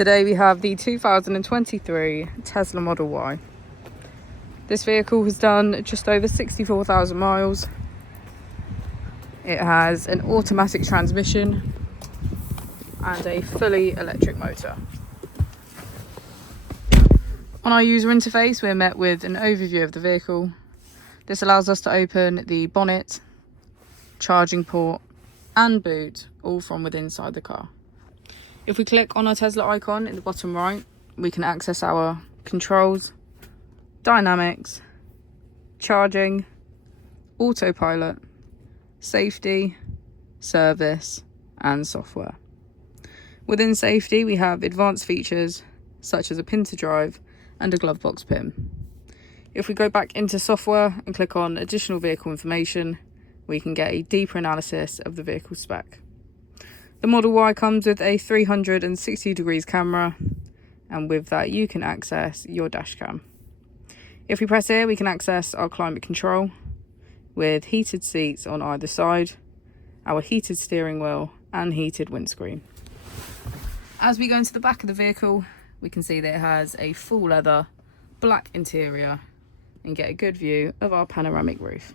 Today we have the 2023 Tesla Model Y. This vehicle has done just over 64,000 miles. It has an automatic transmission and a fully electric motor. On our user interface, we're met with an overview of the vehicle. This allows us to open the bonnet, charging port and boot, all from within inside the car. If we click on our Tesla icon in the bottom right, we can access our controls, dynamics, charging, autopilot, safety, service and software. Within safety, we have advanced features such as a pin to drive and a glove box pin. If we go back into software and click on additional vehicle information, we can get a deeper analysis of the vehicle spec. The Model Y comes with a 360 degrees camera, and with that you can access your dash cam. If we press here, we can access our climate control with heated seats on either side, our heated steering wheel and heated windscreen. As we go into the back of the vehicle, we can see that it has a full leather black interior and get a good view of our panoramic roof.